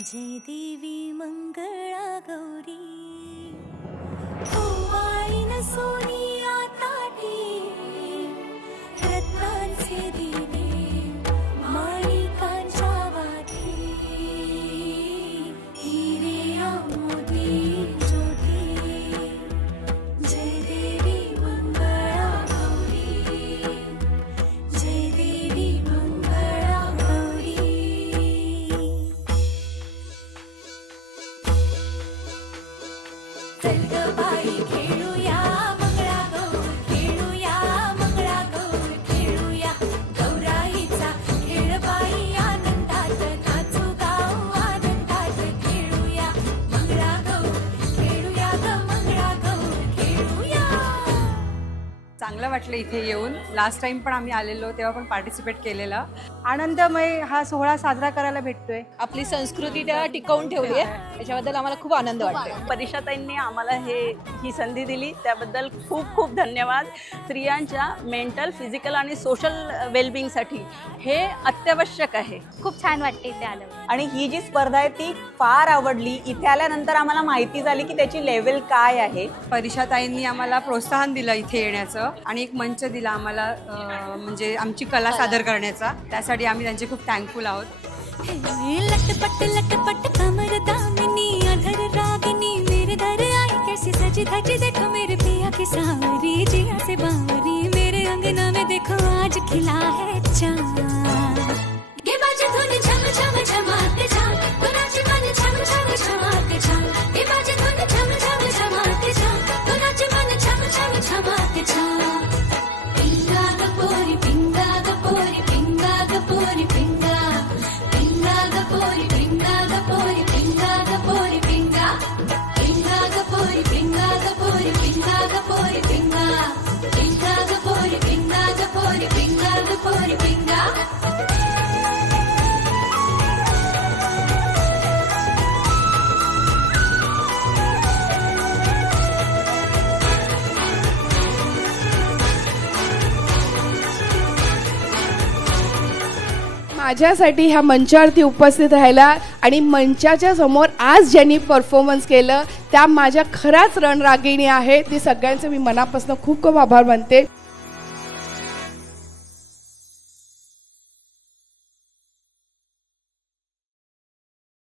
जय देवी मंगळा गौरी ओवाळीन सोनिया ताटी रत्नांचे दिवे माणिकांच्या वाती हिरे मोती ज्योती जय देवी मंगळा गौरी जय देवी मंगळा गौरी चल ग बाई खेळूया मंगळा गौर खेळूया मंगळा गौर खेळूया गौराईचा खेळ बाई आनंदात नाचू गाऊ आनंदात खेळूया मंगळा गौर खेळूया ग मंगळा गौर खेळूया। चांगलं वाटलं इथे येऊन। लास्ट टाइम पण आम्ही आलेलो तेव्हा पण पार्टिसिपेट केलेला। आनंदमय हा सोहळा साजरा करायला भेटतोय। आपली संस्कृती त्याला टिकवून ठेवली आहे, त्याच्याबद्दल आम्हाला खूप आनंद वाटतोय। परिषदांनी आम्हाला ही संधी दिली त्याबद्दल खूप खूप धन्यवाद। स्त्रियांच्या मेंटल फिजिकल आणि सोशल वेलबिंगसाठी हे अत्यावश्यक आहे। खूप छान वाटते इथे आल्यावर। आणि ही जी स्पर्धा आहे ती फार आवडली। इथे आल्यानंतर आम्हाला माहिती झाली की त्याची लेवल काय आहे। परिषदांनी आम्हाला प्रोत्साहन दिलं इथे येण्याचं आणि एक मंच दिला आम्हाला म्हणजे आमची कला सादर करण्याचा। त्यासाठी आम्ही त्यांचे खूप थँकफुल आहोत। लटपट कमर दामिनी अधर रागिनी मेरे दर आई कैसी सजी धजी देखो मेरे पिया की सावरी जिया से बावरी मेरे अंगना में देखो आज खिला है चांद ये बाजे धुन झम झम झमाते झाम नाचे मन झम झम झमाते झाम ये बाजे धुन झम झम झमाते झाम नाचे मन झम झम झमाते झाम पिंगा ग पोरी पिंगा ग पोरी पिंगा ग पोरी पिंगा पिंगा ग पोरी पिंगा ग पोरी पिंगा ग पोरी पिंगा पिंगा ग पोरी पिंगा ग पोरी पिंगा ग पोरी पिंगा पिंगा ग पोरी पिंगा ग पोरी पिंगा ग पोरी पिंगा। माझ्यासाठी ह्या मंचावरती उपस्थित राहायला आणि मंचाच्या समोर आज ज्यांनी परफॉर्मन्स केलं त्या माझ्या खऱ्याच रणरागिणी आहे। ती सगळ्यांचे मी मनापासून खूप खूप आभार मानते।